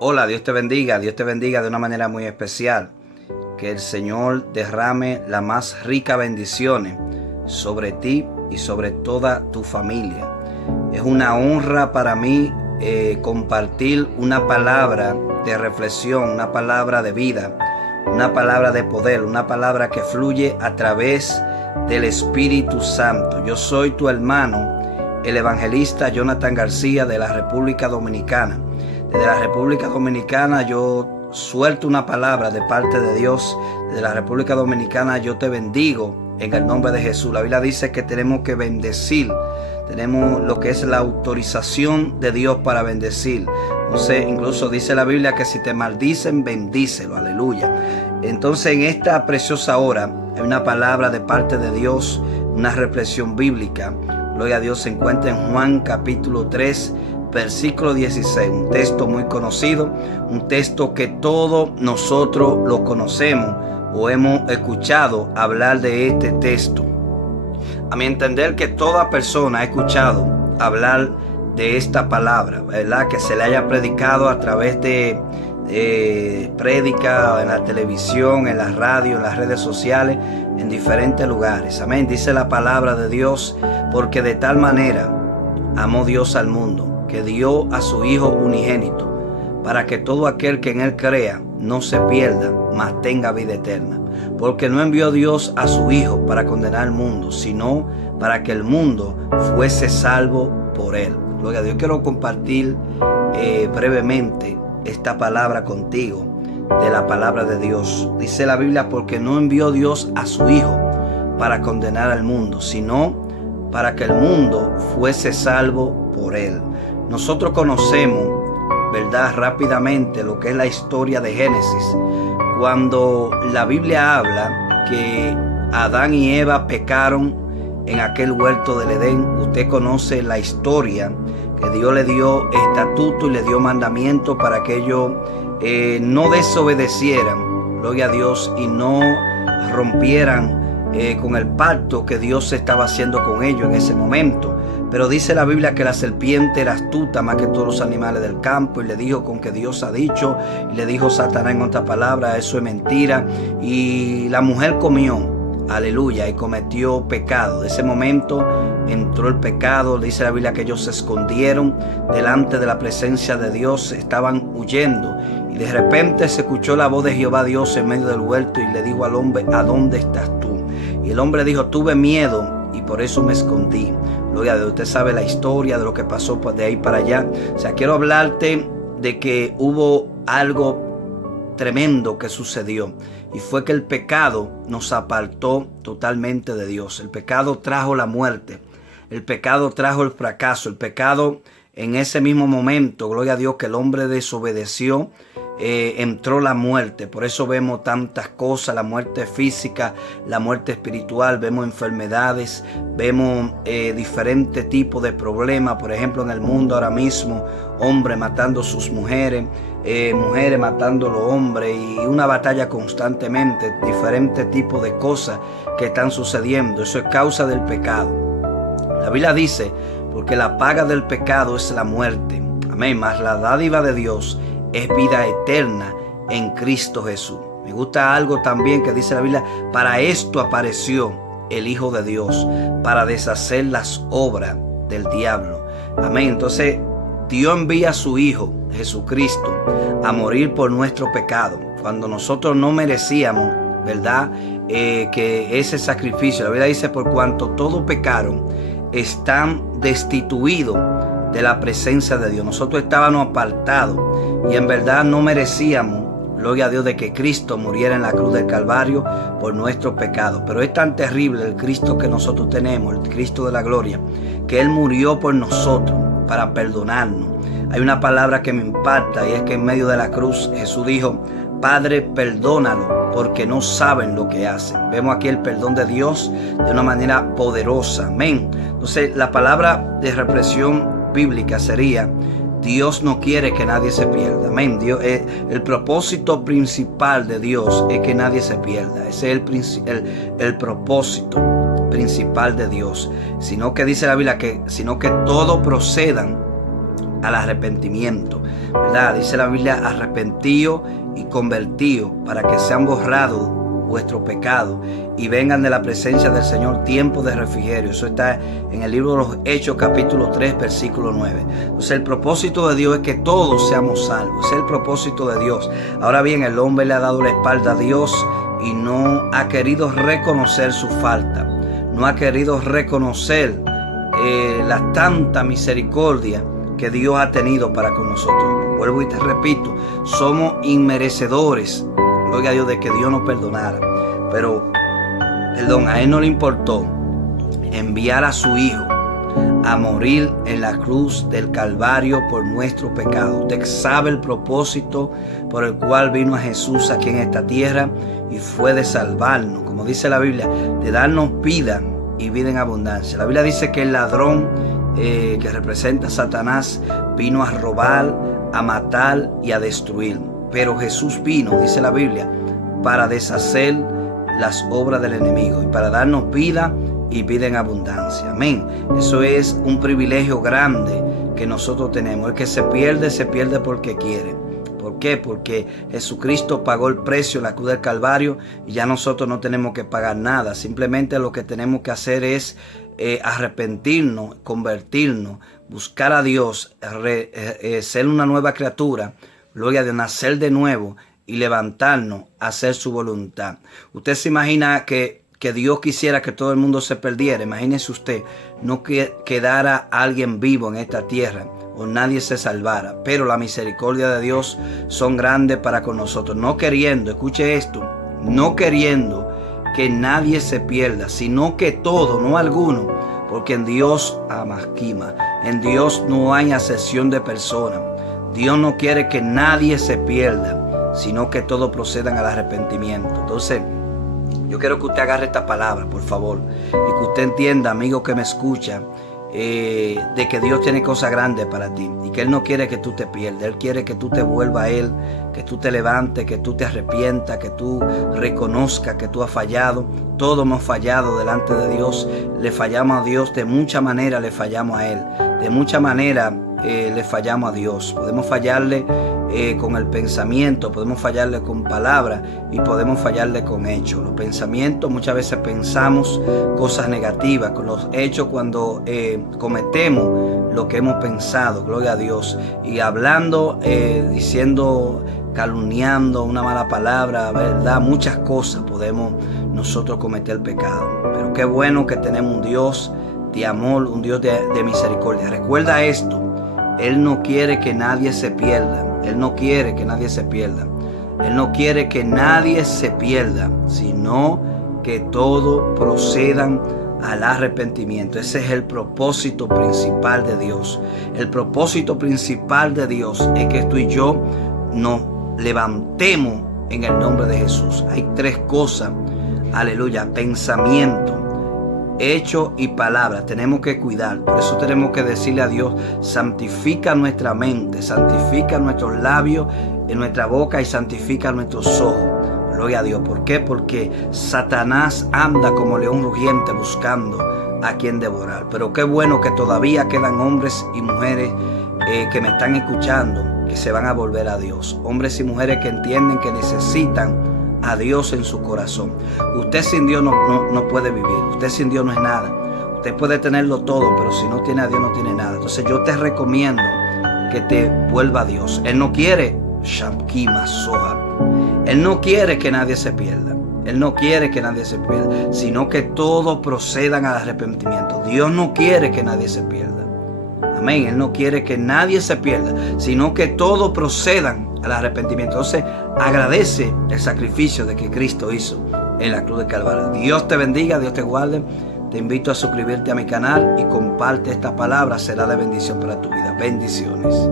Hola, Dios te bendiga de una manera muy especial. Que el Señor derrame las más ricas bendiciones sobre ti y sobre toda tu familia. Es una honra para mí compartir una palabra de reflexión, una palabra de vida, una palabra de poder, una palabra que fluye a través del Espíritu Santo. Yo soy tu hermano, el evangelista Jonathan García de la República Dominicana. Desde la República Dominicana yo suelto una palabra de parte de Dios. Desde la República Dominicana yo te bendigo en el nombre de Jesús. La Biblia dice que tenemos que bendecir. Tenemos lo que es la autorización de Dios para bendecir. Entonces, incluso dice la Biblia que si te maldicen, bendícelo. Aleluya. Entonces, en esta preciosa hora hay una palabra de parte de Dios, una reflexión bíblica. Gloria a Dios, se encuentra en Juan capítulo 3, versículo 16, un texto muy conocido, un texto que todos nosotros lo conocemos o hemos escuchado hablar de este texto. A mi entender que toda persona ha escuchado hablar de esta palabra, ¿verdad? Que se le haya predicado a través de prédica en la televisión, en la radio, en las redes sociales, en diferentes lugares. Amén. Dice la palabra de Dios, porque de tal manera amó Dios al mundo, que dio a su Hijo unigénito, para que todo aquel que en Él crea no se pierda, mas tenga vida eterna. Porque no envió Dios a su Hijo para condenar al mundo, sino para que el mundo fuese salvo por Él. Gloria a Dios. Quiero compartir brevemente esta palabra contigo, de la palabra de Dios. Dice la Biblia, porque no envió Dios a su Hijo para condenar al mundo, sino para que el mundo fuese salvo por Él. Nosotros conocemos, ¿verdad?, rápidamente lo que es la historia de Génesis. Cuando la Biblia habla que Adán y Eva pecaron en aquel huerto del Edén, usted conoce la historia, que Dios le dio estatuto y le dio mandamiento para que ellos no desobedecieran, gloria a Dios, y no rompieran con el pacto que Dios estaba haciendo con ellos en ese momento. Pero dice la Biblia que la serpiente era astuta más que todos los animales del campo, y le dijo con que Dios ha dicho, y le dijo Satanás en otra palabra, eso es mentira, y la mujer comió, aleluya, y cometió pecado. De ese momento entró el pecado. Dice la Biblia que ellos se escondieron delante de la presencia de Dios, estaban huyendo, y de repente se escuchó la voz de Jehová Dios en medio del huerto, y le dijo al hombre, ¿a dónde estás tú? Y el hombre dijo, tuve miedo y por eso me escondí. Gloria a Dios. Usted sabe la historia de lo que pasó de ahí para allá. O sea, quiero hablarte de que hubo algo tremendo que sucedió, y fue que el pecado nos apartó totalmente de Dios. El pecado trajo la muerte, el pecado trajo el fracaso, el pecado en ese mismo momento, gloria a Dios, que el hombre desobedeció, entró la muerte. Por eso vemos tantas cosas, la muerte física, la muerte espiritual, vemos enfermedades, vemos diferentes tipos de problemas. Por ejemplo, en el mundo ahora mismo, hombres matando a sus mujeres, mujeres matando a los hombres, y una batalla constantemente, diferentes tipos de cosas que están sucediendo. Eso es causa del pecado. La Biblia dice, porque la paga del pecado es la muerte, amén, mas la dádiva de Dios es vida eterna en Cristo Jesús. Me gusta algo también que dice la Biblia, para esto apareció el Hijo de Dios, para deshacer las obras del diablo. Amén. Entonces Dios envía a su Hijo Jesucristo a morir por nuestro pecado, cuando nosotros no merecíamos, ¿verdad?, que ese sacrificio. La Biblia dice, por cuanto todos pecaron, están destituidos de la presencia de Dios. Nosotros estábamos apartados y en verdad no merecíamos, gloria a Dios, de que Cristo muriera en la cruz del Calvario por nuestros pecados. Pero es tan terrible el Cristo que nosotros tenemos, el Cristo de la gloria, que Él murió por nosotros para perdonarnos. Hay una palabra que me impacta, y es que en medio de la cruz Jesús dijo, Padre, perdónalo, porque no saben lo que hacen. Vemos aquí el perdón de Dios de una manera poderosa. Amén. Entonces, la palabra de reflexión bíblica sería, Dios no quiere que nadie se pierda. Amén. Dios, el propósito principal de Dios es que nadie se pierda. Ese es el propósito principal de Dios. Sino que dice la Biblia que, sino que todos procedan al arrepentimiento, ¿verdad? Dice la Biblia, arrepentíos y convertíos para que sean borrados vuestros pecados y vengan de la presencia del Señor tiempo de refrigerio. Eso está en el libro de los Hechos, capítulo 3, versículo 9. Entonces el propósito de Dios es que todos seamos salvos. Ese es el propósito de Dios. Ahora bien, el hombre le ha dado la espalda a Dios y no ha querido reconocer su falta. No ha querido reconocer la tanta misericordia que Dios ha tenido para con nosotros. Vuelvo y te repito, somos inmerecedores, gloria a Dios, de que Dios nos perdonara. Pero, a Él no le importó enviar a su Hijo a morir en la cruz del Calvario por nuestro pecado. Usted sabe el propósito por el cual vino a Jesús aquí en esta tierra, y fue de salvarnos, como dice la Biblia, de darnos vida y vida en abundancia. La Biblia dice que el ladrón que representa a Satanás vino a robar, a matar y a destruir. Pero Jesús vino, dice la Biblia, para deshacer las obras del enemigo y para darnos vida y vida en abundancia. Amén. Eso es un privilegio grande que nosotros tenemos. El que se pierde porque quiere. ¿Por qué? Porque Jesucristo pagó el precio en la cruz del Calvario y ya nosotros no tenemos que pagar nada. Simplemente lo que tenemos que hacer es arrepentirnos, convertirnos, buscar a Dios, ser una nueva criatura, luego de nacer de nuevo y levantarnos a hacer su voluntad. Usted se imagina que Dios quisiera que todo el mundo se perdiera. Imagínese usted, no que quedara alguien vivo en esta tierra o nadie se salvara. Pero la misericordia de Dios son grandes para con nosotros. No queriendo, escuche esto, no queriendo que nadie se pierda, sino que todo, no alguno, porque en Dios amasquima, en Dios no hay acepción de personas. Dios no quiere que nadie se pierda, sino que todos procedan al arrepentimiento. Entonces, yo quiero que usted agarre esta palabra, por favor, y que usted entienda, amigo que me escucha, de que Dios tiene cosas grandes para ti y que Él no quiere que tú te pierdas. Él quiere que tú te vuelvas a Él, que tú te levantes, que tú te arrepientas, que tú reconozcas que tú has fallado. Todos hemos fallado delante de Dios. Le fallamos a Dios de mucha manera, le fallamos a Él. De mucha manera le fallamos a Dios. Podemos fallarle con el pensamiento, podemos fallarle con palabras y podemos fallarle con hechos. Los pensamientos, muchas veces pensamos cosas negativas. Con los hechos, cuando cometemos lo que hemos pensado, gloria a Dios, y hablando, diciendo, calumniando, una mala palabra, verdad, muchas cosas podemos nosotros cometer pecado. Pero qué bueno que tenemos un Dios de amor, un Dios de misericordia. Recuerda esto: Él no quiere que nadie se pierda. Él no quiere que nadie se pierda. Él no quiere que nadie se pierda, sino que todos procedan al arrepentimiento. Ese es el propósito principal de Dios. El propósito principal de Dios es que tú y yo nos levantemos en el nombre de Jesús. Hay tres cosas, aleluya: pensamiento, hecho y palabra. Tenemos que cuidar. Por eso tenemos que decirle a Dios: santifica nuestra mente, santifica nuestros labios, en nuestra boca, y santifica nuestros ojos. Gloria a Dios. ¿Por qué? Porque Satanás anda como león rugiente buscando a quien devorar. Pero qué bueno que todavía quedan hombres y mujeres que me están escuchando, que se van a volver a Dios. Hombres y mujeres que entienden que necesitan a Dios en su corazón. Usted sin Dios no puede vivir. Usted sin Dios no es nada. Usted puede tenerlo todo, pero si no tiene a Dios no tiene nada. Entonces yo te recomiendo que te vuelva a Dios. Él no quiere Shamkima Soha. Él no quiere que nadie se pierda. Él no quiere que nadie se pierda, sino que todos procedan al arrepentimiento. Dios no quiere que nadie se pierda. Amén. Él no quiere que nadie se pierda, sino que todos procedan al arrepentimiento. Entonces, agradece el sacrificio de que Cristo hizo en la cruz de Calvario. Dios te bendiga, Dios te guarde. Te invito a suscribirte a mi canal y comparte esta palabra. Será de bendición para tu vida. Bendiciones.